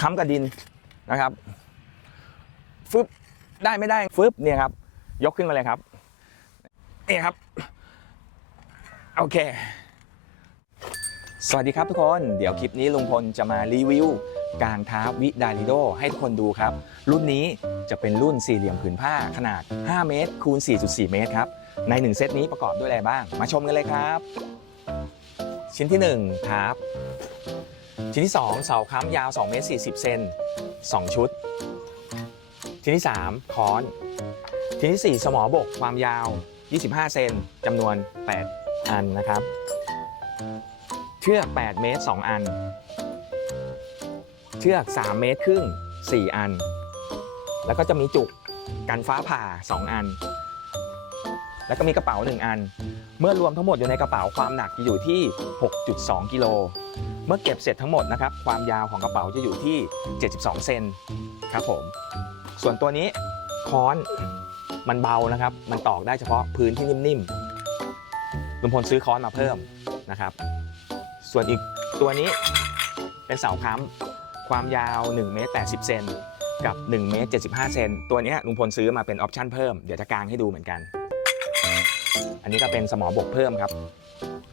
ค้ำกับดินนะครับฟึบได้ไม่ได้ฟึบเนี่ยครับ ยกขึ้นมาเลยครับนี่ครับ โอเค สวัสดีครับทุกคน เดี๋ยวคลิปนี้ลุงพลจะมารีวิวกางเท้าวิดาลิโดให้ทุกคนดูครับ รุ่นนี้จะเป็นรุ่นสี่เหลี่ยมผืนผ้าขนาด 5 เมตรคูณ 4.4 เมตรครับ ใน 1 เซตนี้ประกอบด้วยอะไรบ้าง มาชมกันเลยครับ ชิ้นที่1ทาร์ป ชิ้นที่ 2 เสาค้ำยาว2เมตร40เซน2 ชุด ชิ้นที่ 3 ค้อน ชิ้นที่ 4 สมอบกความยาว 25 เซนจำนวน 8 อันนะครับ เชือก 8 เมตร 2 อัน เชือก 3 เมตรครึ่ง 4 อัน แล้วก็จะมีจุกกันฟ้าผ่า 2 อัน แล้วก็มีกระเป๋า 1 อัน เมื่อรวมทั้งหมดอยู่ในกระเป๋าความหนักจะอยู่ที่ 6.2 กิโล เมื่อเก็บเสร็จทั้งหมดนะครับ ความยาวของกระเป๋าจะอยู่ที่ 72 เซนครับผม ส่วนตัวนี้ค้อนมันเบานะครับ มันตอกได้เฉพาะพื้นที่นิ่มๆลุงพลซื้อค้อนมาเพิ่มนะครับ ส่วนอีกตัวนี้เป็นเสาค้ำความยาว1เมตร80 เซนกับ1เมตร75 เซนตัวนี้ลุงพลซื้อมาเป็นออปชั่นเพิ่ม เดี๋ยวจะกางให้ดูเหมือนกัน อันนี้ก็เป็นสมอบกเพิ่มครับ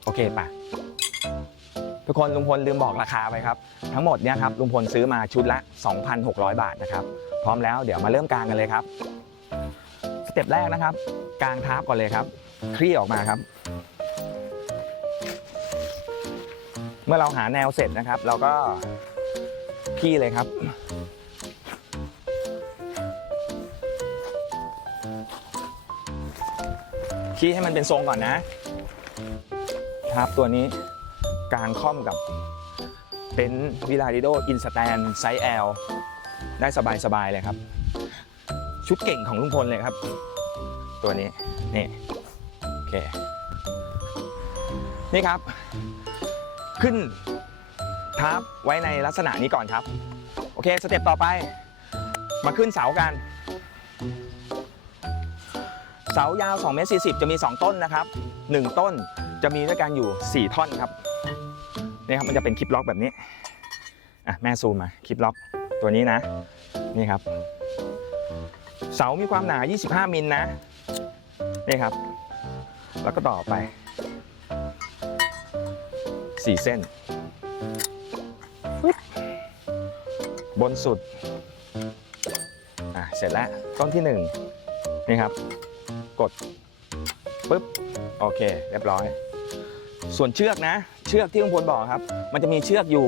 โอเคปะ ทุกคนลุงพลลืมบอกราคาไปครับทั้งหมดเนี่ยครับลุงพลซื้อมาชุดละ 2,600 บาทนะครับพร้อมแล้วเดี๋ยวมาเริ่มกางกันเลยครับสเต็ปแรกนะครับกางทาร์ปก่อนเลยครับ คลี่ออกมาครับ เมื่อเราหาแนวเสร็จนะครับ เราก็คลี่เลยครับคลี่ให้มันเป็นทรงก่อนนะครับตัวนี้ กางค่อมกับเต็นท์วิลาริโดอินสแตนไซส์ L ได้สบายๆเลยครับ ชุดเก่งของลุงพลเลยครับ ตัวนี้ นี่โอเค นี่ครับ ขึ้นทับไว้ในลักษณะนี้ก่อนครับ โอเค สเต็ปต่อไป มาขึ้นเสากัน เสายาว2เมตร40 จะมี 2 ต้นนะครับ 1 ต้นจะมีด้วยกันอยู่ 4 ท่อนครับ นี่ครับมันจะเป็นคลิปล็อกแบบนี้อะแม่ซูมมาคลิปล็อกตัวนี้นะนี่ครับ เสามีความหนา 25 มิลนะนี่ครับ แล้วก็ต่อไป 4 เส้นบบนสุดอะเสร็จแล้วต้นที่ 1 นี่ครับ กดปุ๊บ โอเค เรียบร้อย ส่วนเชือกนะ เชือกที่ลุงพลบอกครับ มันจะมีเชือกอยู่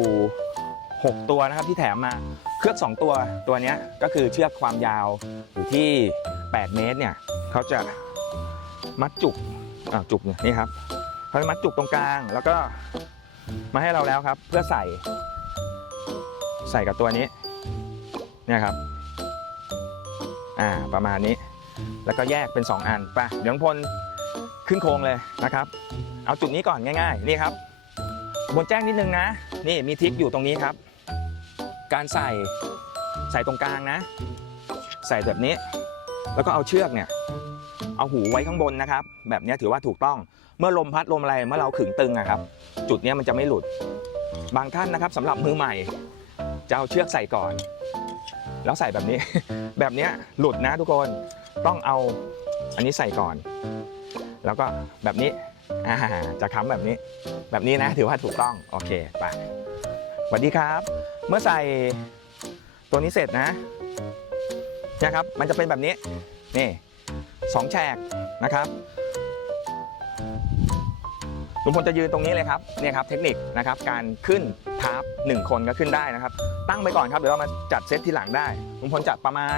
6 ตัวนะครับที่แถมมาเชือก 2 ตัวตัวนี้ก็คือเชือกความยาวอยู่ที่ 8 เมตรเนี่ยเขาจะมัดจุกอ่าจุกเนี่ยนี่ครับเขาจะมัดจุกตรงกลางแล้วก็มาให้เราแล้วครับ เพื่อใส่ ใส่กับตัวนี้เนี่ยครับอ่าประมาณนี้ แล้วก็แยกเป็น 2 อันไปเดี๋ยวลุงพลขึ้นโครงเลยนะครับ เอาจุดนี้ก่อนง่าย ๆ นี่ครับ บนแจ้งนิดนึงนะ นี่มีทิกอยู่ตรงนี้ครับ การใส่ใส่ตรงกลางนะ ใส่แบบนี้ แล้วก็เอาเชือกเนี่ย เอาหูไว้ข้างบนนะครับ แบบนี้ถือว่าถูกต้องเมื่อลมพัดลมอะไรเมื่อเราขึงตึงอะครับ จุดนี้มันจะไม่หลุด บางท่านนะครับสำหรับมือใหม่จะเอาเชือกใส่ก่อน แล้วใส่แบบนี้ แบบนี้หลุดนะทุกคนต้องเอาอันนี้ใส่ก่อน แล้วก็แบบนี้ อ่าจะค้ำแบบนี้ แบบนี้นะถือว่าถูกต้อง โอเคไปสวัสดีครับ เมื่อใส่ตัวนี้เสร็จนะนะครับ มันจะเป็นแบบนี้ นี่สองแฉกนะครับลุงพลจะยืนตรงนี้เลยครับเนี่ยครับเทคนิคนะครับการขึ้นทาร์ปหนึ่งคนก็ขึ้นได้นะครับ ตั้งไปก่อนครับเดี๋ยวเรามาจัดเซตทีหลังได้ลุงพลจัดประมาณ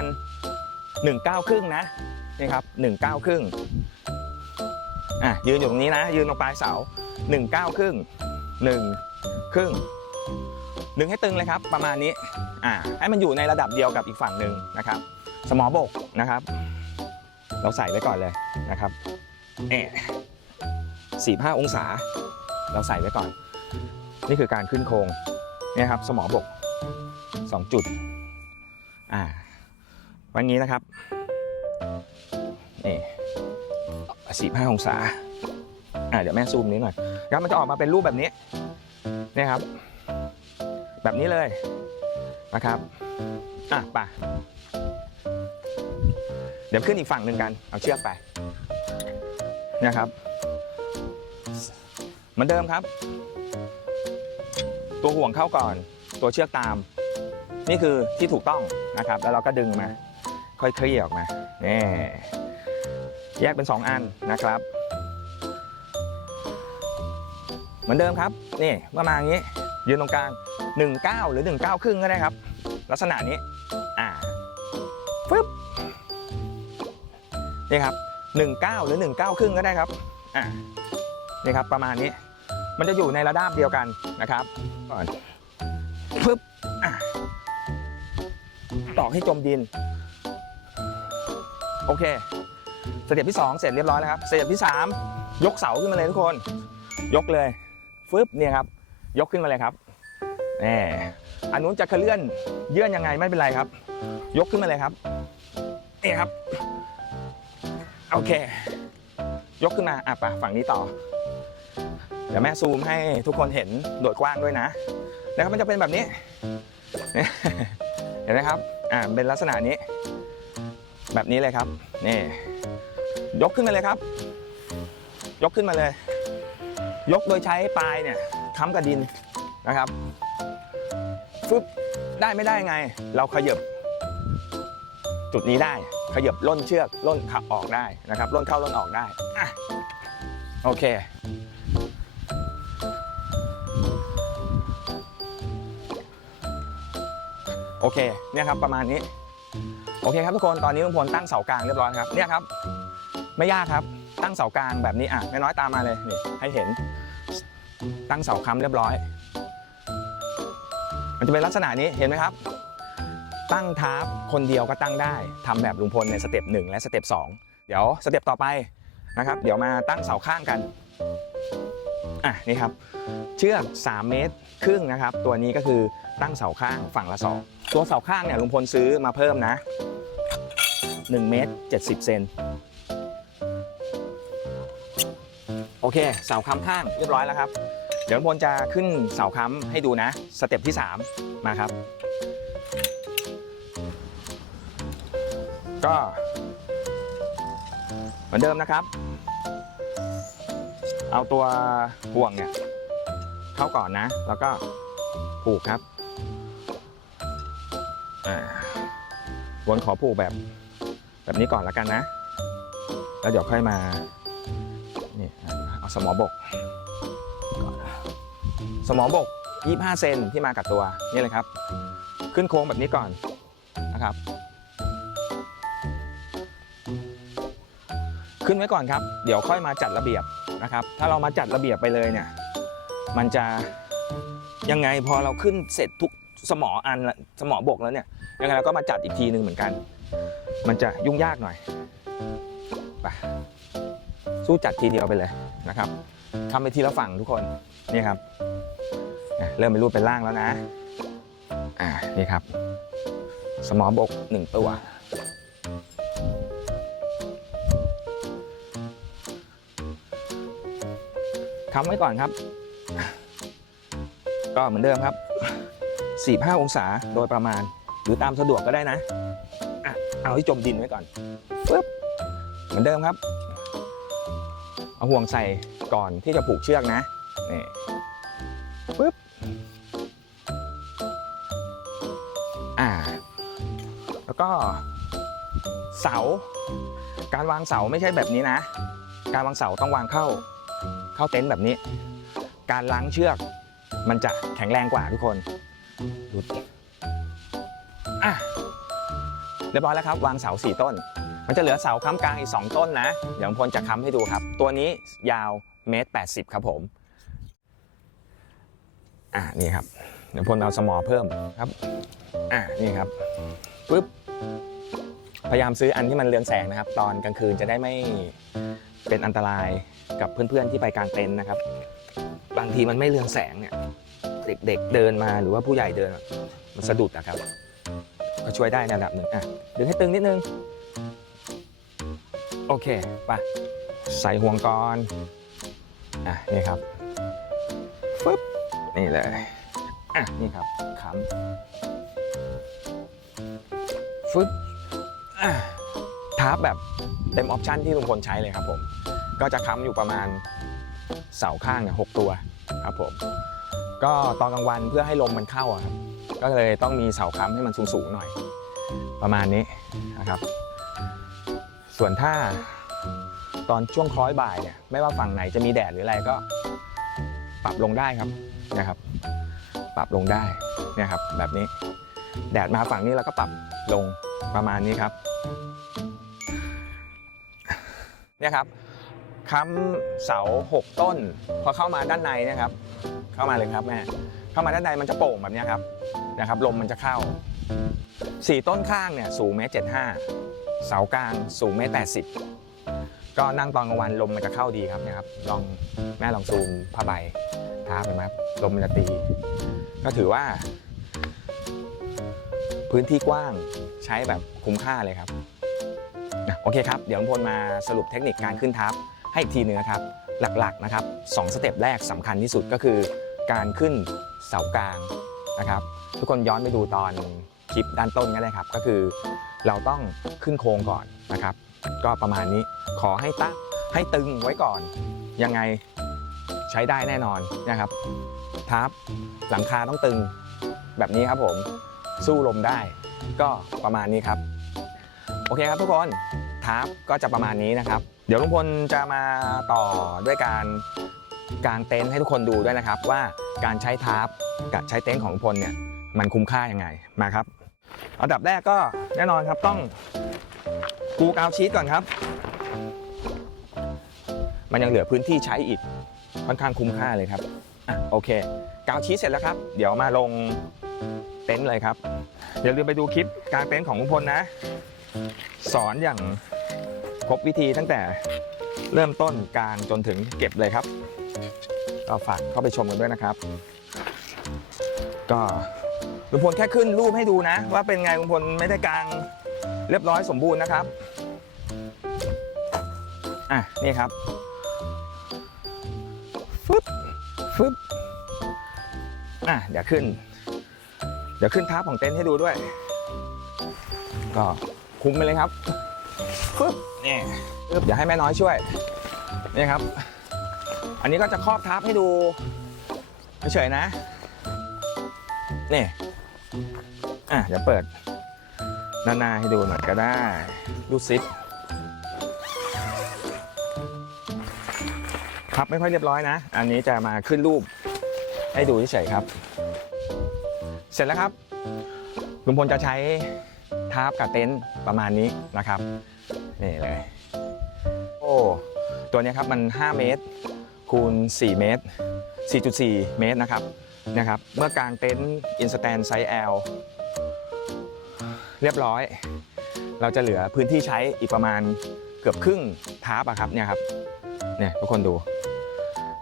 1ก้าครึ่งนะนี่ครับ1ก้าครึ่ง อะยืนอยู่ตรงนี้นะ ยืนตรงปลายเสา1ก้าครึ่ง1ครึ่งดึงให้ตึงเลยครับ ประมาณนี้อ่าให้มันอยู่ในระดับเดียวกับอีกฝั่งหนึ่งนะครับ สมอบกนะครับ เราใส่ไว้ก่อนเลยนะครับเอะสี่ห้าองศา เราใส่ไว้ก่อน นี่คือการขึ้นโครงเนี่ยครับสมอบกสองจุดอ่าวันนี้นะครับนี่ สี่ห้าองศา อ่าเดี๋ยวแม่ซูมนี้หน่อยครับมันจะออกมาเป็นรูปแบบนี้นี่ครับ แบบนี้เลยนะครับ อะไปเดี๋ยวขึ้นอีกฝั่งหนึ่งกัน เอาเชือกไปนะครับ เหมือนเดิมครับ ตัวห่วงเข้าก่อน ตัวเชือกตาม นี่คือที่ถูกต้องนะครับ แล้วเราก็ดึงมา ค่อยเคลี่ยออกมานี่ แยกเป็น 2 อันนะครับ เหมือนเดิมครับนี่ประมาณนี้ยืนตรงกลาง 19 หรือ 19 ครึ่งก็ได้ครับ ลักษณะนี้อ่าฟึบนี่ครับ 19 หรือ 19 ครึ่งก็ได้ครับอ่านี่ครับประมาณนี้มันจะอยู่ในระดับเดียวกันนะครับก่อนฟึบอะตอกให้จมดิน โอเค สเต็ปที่ 2 เสร็จเรียบร้อยแล้วครับ สเต็ปที่ 3 ยกเสาขึ้นมาเลยทุกคน ยกเลยฟึบเนี่ยครับ ยกขึ้นมาเลยครับแหมอันนู้นจะเคลื่อนเยื่อนยังไงไม่เป็นไรครับ ยกขึ้นมาเลยครับนี่ครับ โอเค ยกขึ้นมาอะไปฝั่งนี้ต่อ เดี๋ยวแม่ซูมให้ทุกคนเห็นโดดกว้างด้วยนะนะครับมันจะเป็นแบบนี้ เห็นไหมครับ อ่าเป็นลักษณะนี้ แบบนี้เลยครับนี่ยกขึ้นมาเลยครับ ยกขึ้นมาเลย ยกโดยใช้ปลายเนี่ยค้ำกับดินนะครับฟึบได้ไม่ได้ไง เราขยับจุดนี้ได้ขยับล่นเชือกล่นขับออกได้นะครับล่นเข้าล่นออกได้อะโอเค โอเคเนี่ยครับประมาณนี้ โอเคครับทุกคนตอนนี้ลุงพลตั้งเสากลางเรียบร้อยครับเนี่ยครับ ไม่ยากครับตั้งเสากลางแบบนี้อะแม่น้อยตามมาเลยนี่ให้เห็นตั้งเสาค้ำเรียบร้อย มันจะเป็นลักษณะนี้เห็นไหมครับ ตั้งทาร์คนเดียวก็ตั้งได้ทำแบบลุงพลในสเต็ปหนึ่งและสเต็ปสองเดี๋ยวสเต็ปต่อไปนะครับ เดี๋ยวมาตั้งเสาข้างกันอะนี่ครับ เชือก 3 เมตรครึ่งนะครับ ตัวนี้ก็คือตั้งเสาข้างฝั่งละ2 ตัวเสาข้างเนี่ยลุงพลซื้อมาเพิ่มนะ1เมตร70เซนโอเคเสาค้ำข้างเรียบร้อยแล้วครับ เดี๋ยวลุงพลจะขึ้นเสาค้ำให้ดูนะ สเต็ปที่ 3 มาครับ ก็เหมือนเดิมนะครับ เอาตัวห่วงเนี่ยเข้าก่อนนะ แล้วก็ผูกครับ อ่าวนขอผูกแบบ แบบนี้ก่อนแล้วกันนะ แล้วเดี๋ยวค่อยมา นี่เอาสมอบกก่อนสมอบก 25 เซนที่มากับตัว นี่เลยครับ ขึ้นโค้งแบบนี้ก่อนนะครับ ขึ้นไว้ก่อนครับ เดี๋ยวค่อยมาจัดระเบียบนะครับ ถ้าเรามาจัดระเบียบไปเลยเนี่ย มันจะยังไงพอเราขึ้นเสร็จทุกสมออันสมอบกแล้วเนี่ย ยังไงเราก็มาจัดอีกทีหนึ่งเหมือนกัน มันจะยุ่งยากหน่อยไปสู้จัดทีเดียวไปเลยนะครับทำไปทีละฝั่งทุกคนนี่ครับเริ่มเป็นรูปเป็นร่างแล้วนะอ่านี่ครับ สมอบกหนึ่งตัวค้ำไว้ก่อนครับ ก็เหมือนเดิมครับ 45 องศาโดยประมาณ รือตามสะดวกก็ได้นะอะเอาที่จมดินไว้ก่อนปึ๊บเหมือนเดิมครับ เอาห่วงใส่ก่อนที่จะผูกเชือกนะนี่ปึ๊บอ่า แล้วก็เสา การวางเสาไม่ใช่แบบนี้นะ การวางเสาต้องวางเข้าเข้าเต็นท์แบบนี้ การล้างเชือกมันจะแข็งแรงกว่าทุกคนดู เรียบร้อยแล้วครับวางเสาสี่ต้น มันจะเหลือเสาค้ำกลางอีก 2 ต้นนะ เดี๋ยวพลจะค้ำให้ดูครับ ตัวนี้ยาวเมตรแปดสิบครับผมอะนี่ครับเดี๋ยวพลเอาสมอเพิ่มครับอะนี่ครับปึ๊บพยายามซื้ออันที่มันเรืองแสงนะครับ ตอนกลางคืนจะได้ไม่เป็นอันตรายกับเพื่อนๆที่ไปกลางเต็นท์นะครับ บางทีมันไม่เรืองแสงเนี่ยเด็กๆเดินมาหรือว่าผู้ใหญ่เดินมันสะดุดนะครับ ก็ช่วยได้ในระดับหนึ่งอะดึงให้ตึงนิดนึง โอเคไปใส่ห่วงก่อนอะนี่ครับฟึบนี่เลยอะนี่ครับค้ฟึบอะทาร์ปแบบเต็มออปชันที่ลุงพลใช้เลยครับผมก็จะค้ำอยู่ประมาณเสาข้างเนี่ยหกตัวครับผมก็ตอนกลางวันเพื่อให้ลมมันเข้าครับ ก็เลยต้องมีเสาค้ำให้มันสูงๆหน่อย ประมาณนี้นะครับ ส่วนถ้าตอนช่วงคล้อยบ่ายเนี่ยไม่ว่าฝั่งไหนจะมีแดดหรืออะไรก็ปรับลงได้ครับนะครับ ปรับลงได้เนี่ยครับ แบบนี้แดดมาฝั่งนี้เราก็ปรับลงประมาณนี้ครับเนี่ยครับค้ำเสาหกต้น พอเข้ามาด้านในนะครับ เข้ามาเลยครับแม่ เข้ามาด้านในมันจะโป่งแบบนี้ครับนะครับลมมันจะเข้าสี่ต้นข้างเนี่ยสูงเมตรเจ็ดห้าเสากลางสูงเมตรแปดสิบก็นั่งตอนกลางวันลมมันจะเข้าดีครับนะครับ ลองแม่ลองซูมผ้าใบท้าไปไหมครับลมมันจะตี ก็ถือว่า พื้นที่กว้างใช้แบบคุ้มค่าเลยครับนะโอเคครับ เดี๋ยวพลมาสรุปเทคนิคการขึ้นทับให้อีกทีหนึงนะครับ หลักๆนะครับสองสเต็ปแรกสำคัญที่สุดก็คือ การขึ้นเสากลางนะครับทุกคนย้อนไปดูตอนคลิปด้านต้นก็ได้ครับ ก็คือเราต้องขึ้นโครงก่อนนะครับ ก็ประมาณนี้ขอให้ตั้งให้ตึงไว้ก่อน ยังไงใช้ได้แน่นอนนะครับทับหลังคาต้องตึงแบบนี้ครับผมสู้ลมได้ ก็ประมาณนี้ครับ โอเคครับทุกคนทาร์ปก็จะประมาณนี้นะครับ เดี๋ยวลุงพลจะมาต่อด้วยการ กางเต็นท์ให้ทุกคนดูด้วยนะครับ ว่าการใช้ทาร์ปกับใช้เต็นท์ของลุงพลเนี่ยมันคุ้มค่ายังไงมาครับอันดับแรกก็แน่นอนครับต้องปูกาวชีตก่อนครับ มันยังเหลือพื้นที่ใช้อีกค่อนข้างคุ้มค่าเลยครับอะโอเค กาวชีตเสร็จแล้วครับ เดี๋ยวมาลงเต็นท์เลยครับอย่าลืมไปดูคลิปกางเต็นท์ของลุงพลนะ สอนอย่างครบวิธีตั้งแต่เริ่มต้นกลางจนถึงเก็บเลยครับ ก็ฝากเข้าไปชมกันด้วยนะครับ ก็ลุงพลแค่ขึ้นรูปให้ดูนะ ว่าเป็นไงลุงพลไม่ได้กลางเรียบร้อยสมบูรณ์นะครับ อะ นี่ครับฟึบฟึบอะ เดี๋ยวขึ้น เดี๋ยวขึ้นทับของเต็นท์ให้ดูด้วย ก็คุ้มไปเลยครับปึ๊บนี่ปึ๊บเดี๋ยวให้แม่น้อยช่วย นี่ครับ อันนี้ก็จะครอบทับให้ดูเฉยๆนะ นี่ อะเดี๋ยวเปิดหน้าๆให้ดูหน่อยก็ได้รูซิปพับไม่ค่อยเรียบร้อยนะ อันนี้จะมาขึ้นรูปให้ดูเฉยๆครับ เสร็จแล้วครับ ลุงพลจะใช้ทาร์ปกับเต็นท์ประมาณนี้นะครับ นี่เลย โอ้ ตัวนี้ครับมัน 5 เมตร คูณ 4 เมตร 4.4 เมตรนะครับนะครับ เมื่อกางเต็นท์อินสแตนไซส์ L เรียบร้อย เราจะเหลือพื้นที่ใช้อีกประมาณเกือบครึ่งทาร์ปอะครับเนี่ยครับเนี่ยทุกคนดู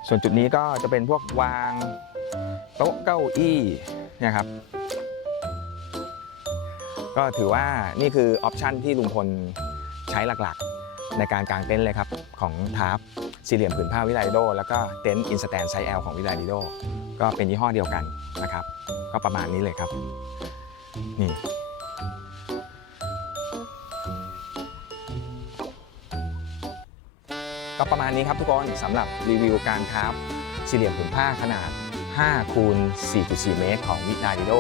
ส่วนจุดนี้ก็จะเป็นพวกวางโต๊ะเก้าอี้เนี่ยครับ ก็ถือว่านี่คือออปชันที่ลุงพลใช้หลักๆ ในการกางเต็นท์เลยครับของทาร์ป สี่เหลี่ยมผืนผ้าวิไลโด แล้วก็เต็นท์อินสแตนไซส์ L ของวิไลโด ก็เป็นยี่ห้อเดียวกันนะครับ ก็ประมาณนี้เลยครับนี่ก็ประมาณนี้ครับทุกคนสำหรับรีวิวการทาร์ปสี่เหลี่ยมผืนผ้าขนาด 5 คูณ 4.4 เมตร ของวิไลโด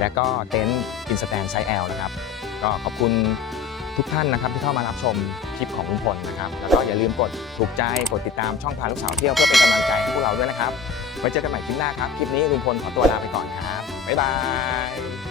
และก็เต็นท์อินสแตนไซส์ L นะครับ ก็ขอบคุณ ทุกท่านนะครับที่เข้ามารับชมคลิปของลุงพลนะครับแล้วก็อย่าลืมกดถูกใจกดติดตามช่องพาลูกสาวเที่ยวเพื่อเป็นกำลังใจให้พวกเราด้วยนะครับไว้เจอกันใหม่คลิปหน้าครับคลิปนี้ลุงพลขอตัวลาไปก่อนครับบ๊ายบาย